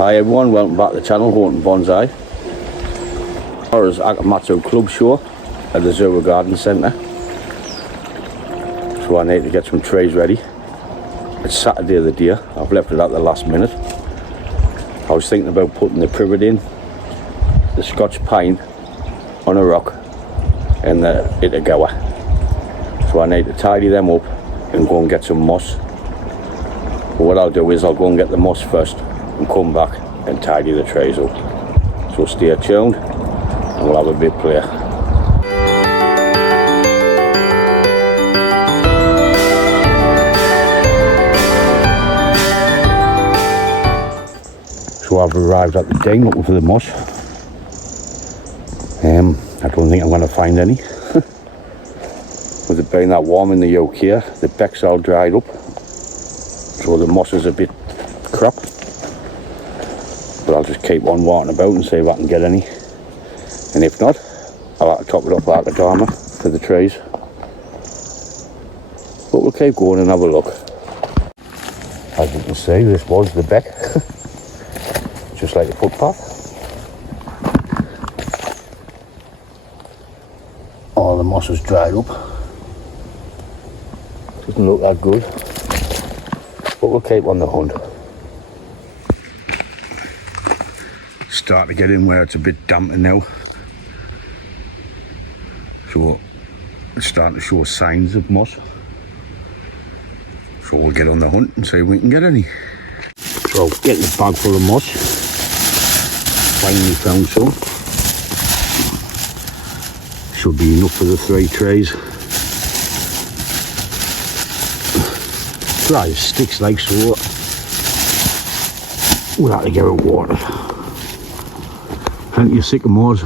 Hi everyone, welcome back to the channel, Hunting Bonsai. Tomorrow's Aka Matsu Club show at the Azure Garden Center. So I need to get some trays ready. It's Saturday of the day, I've left it at the last minute. I was thinking about putting the privet in, the Scotch pine on a rock and the Itagawa. So I need to tidy them up and go and get some moss. But what I'll do is I'll go and get the moss first and come back and tidy the trays up. So stay tuned and we'll have a bit play. So I've arrived at the ding looking for the moss. I don't think I'm going to find any. With it being that warm in the UK, the beck's all dried up. So the moss is a bit crap. But I'll just keep on walking about and see if I can get any. And if not, I'll have to top it up like a dharma for the trees. But we'll keep going and have a look. As you can see, this was the beck. Just like a footpath. All the moss is dried up. Doesn't look that good. But we'll keep on the hunt. Start to get in where it's a bit damper now. So it's starting to show signs of moss. So we'll get on the hunt and see if we can get any. So getting a bag full of moss. Finally found some. Should be enough for the 3 trays. Dry sticks like so. We'll have to get it watered. Plenty of sycamores.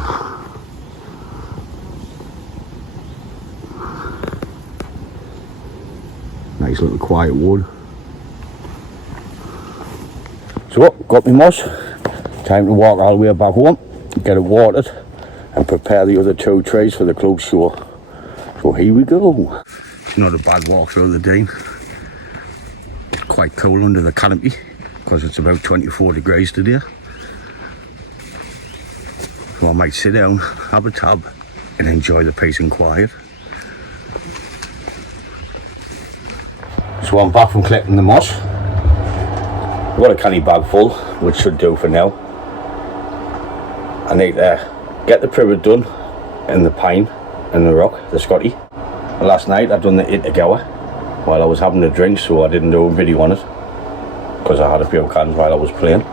Nice little quiet wood. So, got my moss. Time to walk all the way back home, get it watered, and prepare the other 2 trays for the club show. So here we go. It's not a bad walk through the Dean. It's quite cool under the canopy because it's about 24 degrees today. So I might sit down, have a tab, and enjoy the peace and quiet. So I'm back from collecting the moss. I've got a canny bag full, which should do for now. I need to get the privet done and the pine and the rock, the Scotty. Last night I done the Itagawa while I was having a drink, so I didn't do a video on it because I had a few cans while I was playing.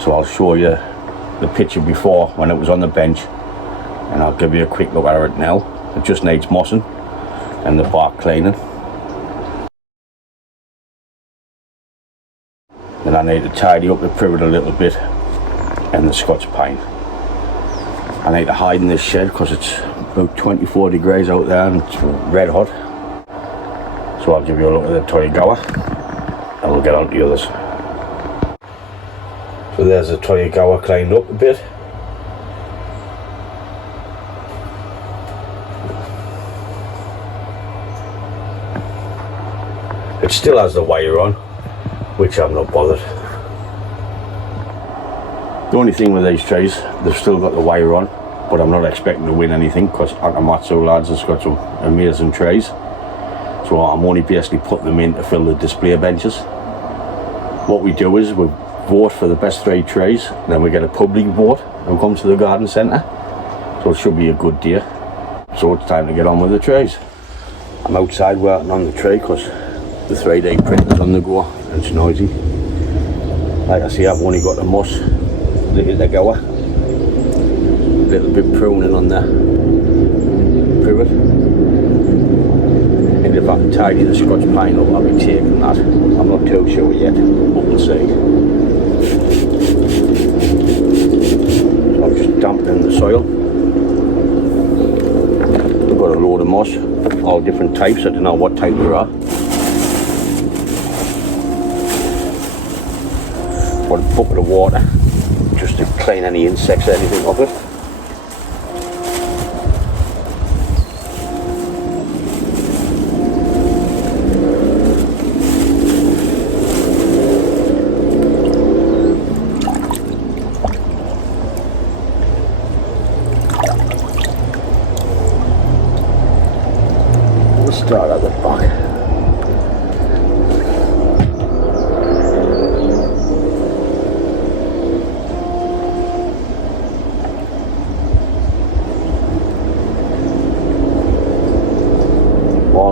So I'll show you the picture before when it was on the bench and I'll give you a quick look at it now. It just needs mossing and the bark cleaning. Then I need to tidy up the privet a little bit and the Scotch pine. I need to hide in this shed because it's about 24 degrees out there and it's red hot. So I'll give you a look at the Toyogawa and we'll get on to the others. So there's the Toyogawa cleaned up a bit. It still has the wire on, which I'm not bothered. The only thing with these trays, they've still got the wire on, but I'm not expecting to win anything because Aka Matsu lads has got some amazing trays. So I'm only basically putting them in to fill the display benches. What we do is we vote for the best 3 trays, then we get a public vote and come to the garden centre. So it should be a good day. So it's time to get on with the trays. I'm outside working on the tray because the 3D printer's on the go and it's noisy. Like I say, I've only got the moss, the Itagawa, a little bit pruning on the privet. And if I can tidy the Scotch pine up, I'll be taking that. I'm not too sure yet, but we'll see. So I'm just dampening the soil. I've got a load of moss, all different types. I don't know what type there are. Put a bucket of water just to clean any insects or anything off it.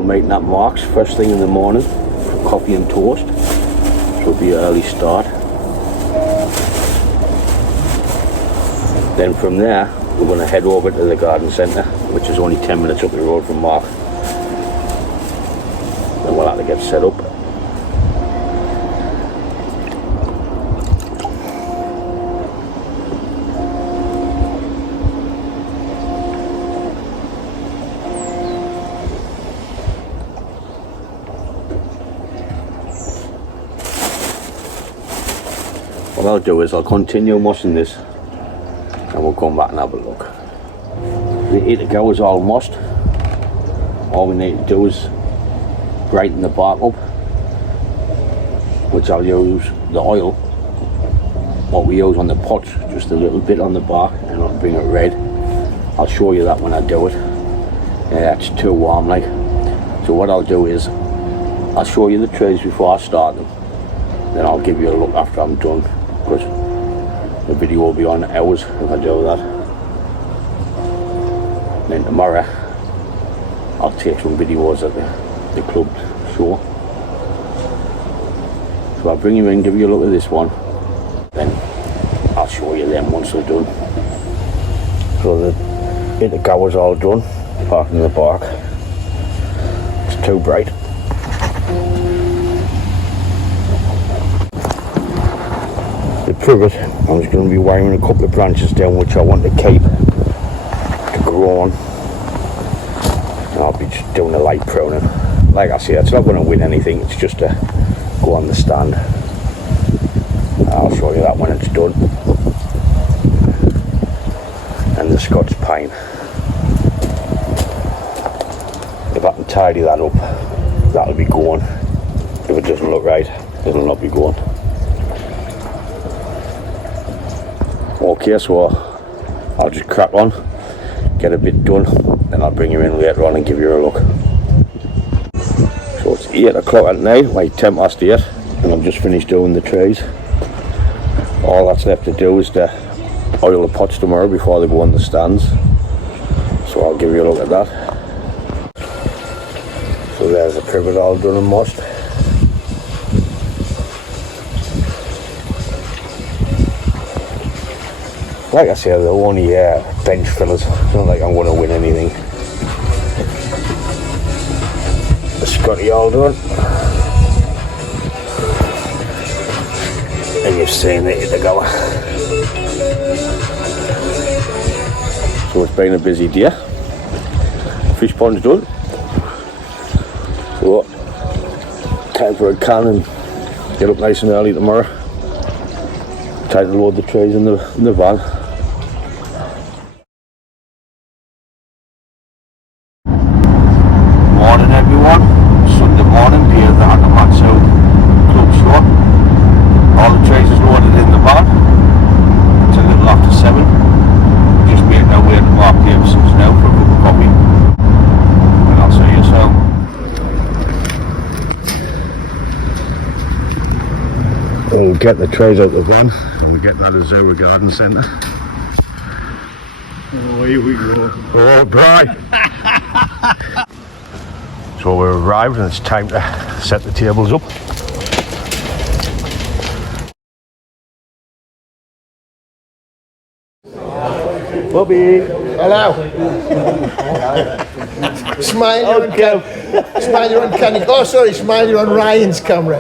meeting at Mark's first thing in the morning for coffee and toast. So it'll be an early start. Then from there, we're going to head over to the garden centre, which is only 10 minutes up the road from Mark. Then we'll have to get set up. What I'll do is I'll continue mossing this and we'll come back and have a look. The Aka is all mossed. All we need to do is brighten the bark up, which I'll use the oil, what we use on the pots, just a little bit on the bark, and I'll bring it red. I'll show you that when I do it. Yeah, it's too warm like. So what I'll do is I'll show you the trays before I start them, then I'll give you a look after I'm done, because the video will be on hours if I do that. And then tomorrow I'll take some videos at the club show. So I'll bring you in, give you a look at this one, then I'll show you them once they're done. So the Aka is all done, apart from the bark. It's too bright. The privet, I'm just going to be wiring a couple of branches down which I want to keep to grow on, and I'll be just doing a light pruning. Like I say, it's not going to win anything, it's just to go on the stand. I'll show you that when it's done. And the Scots pine, if I can tidy that up, that'll be going. If it doesn't look right, it'll not be going. Okay, so I'll just crack on, get a bit done, then I'll bring you in later on and give you a look. So it's 8 o'clock at night, like 10 past 8, and I've just finished doing the trays. All that's left to do is to oil the pots tomorrow before they go on the stands. So I'll give you a look at that. So there's the privet all done and mossed. Like I said, they're only bench fillers. It's not like I'm going to win anything. The Scotty all done. And you've seen it to go. So it's been a busy day. Fish pond's done. So time for a can and get up nice and early tomorrow. Try to load the trays in the van. Morning everyone, Sunday morning here at the Aka Matsu club show. All the trays is loaded in the van. It's a little after 7. Just making our way to Mark Davison's now for a cup of coffee. And I'll see you soon. We'll get the trays out the van and we get that at Azure Garden Center. Oh, here we go. Oh, bright! So we've arrived and it's time to set the tables up. Bobby! Hello. Smile, you're on camera. Oh, sorry, smile, you're on Ryan's camera.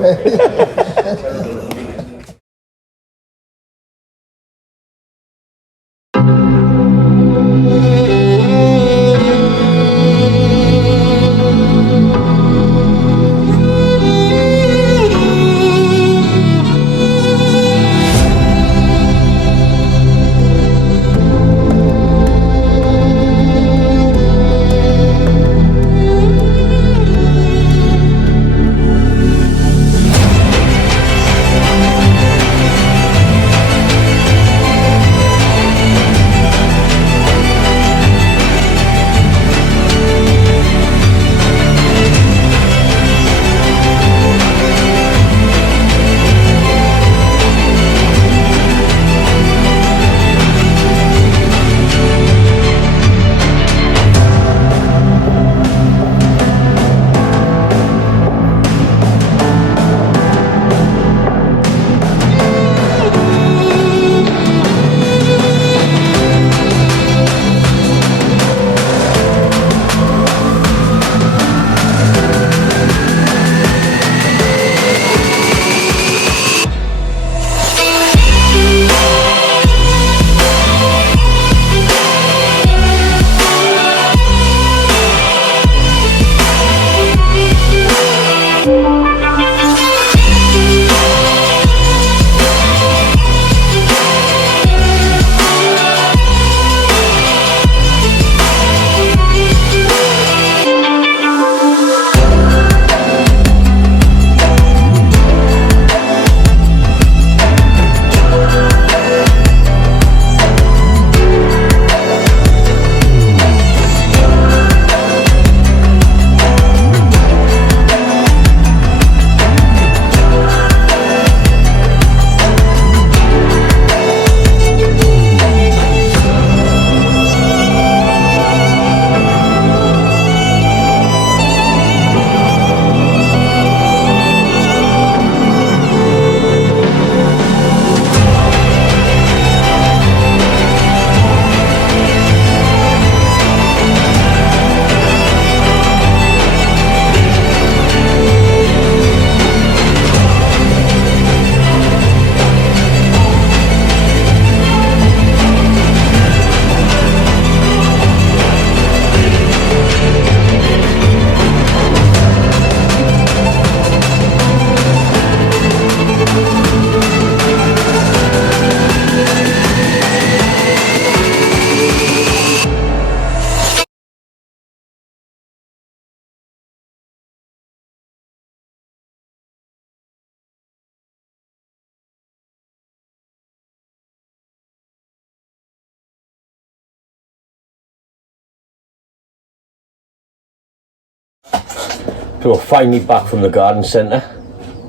So we're finally back from the garden centre,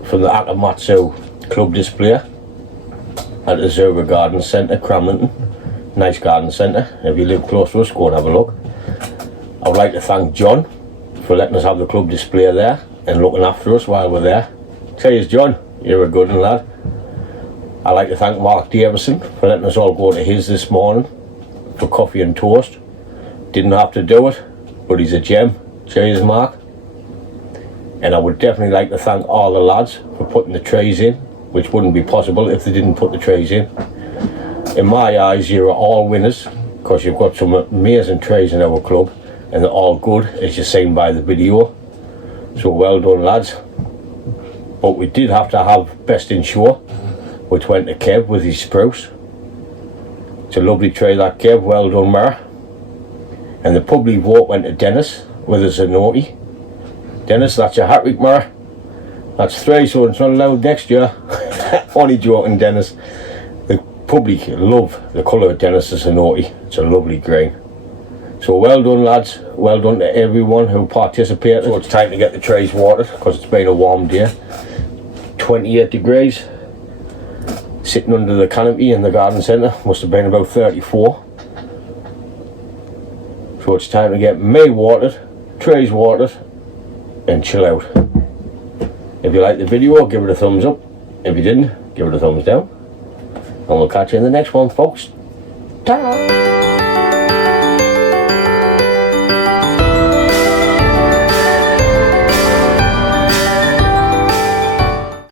from the Aka Matsu club display at the Azure Garden Center, Cramlington. Nice garden centre. If you live close to us, go and have a look. I would like to thank John for letting us have the club display there and looking after us while we're there. Cheers, John, you're a good one, lad. I'd like to thank Mark Davison for letting us all go to his this morning for coffee and toast. Didn't have to do it, but he's a gem. Cheers, Mark. And I would definitely like to thank all the lads for putting the trays in, which wouldn't be possible if they didn't put the trays in. In my eyes, you're all winners because you've got some amazing trays in our club and they're all good, as you've seen by the video. So well done, lads. But we did have to have Best in Show, which went to Kev with his spruce. It's a lovely tray, that, Kev. Well done, Mara. And the public vote went to Dennis with his Zanotti. Dennis, that's your hat-trick, Mara. That's 3, so it's not allowed next year. Only joking, Dennis. The public love the colour of Dennis's Zanotti. It's a lovely green. So well done, lads. Well done to everyone who participated. So it's time to get the trays watered because it's been a warm day. 28 degrees. Sitting under the canopy in the garden centre. Must have been about 34. So it's time to get me watered, trays watered, and chill out. If you liked the video, give it a thumbs up. If you didn't, give it a thumbs down. And we'll catch you in the next one, folks. Ta-da!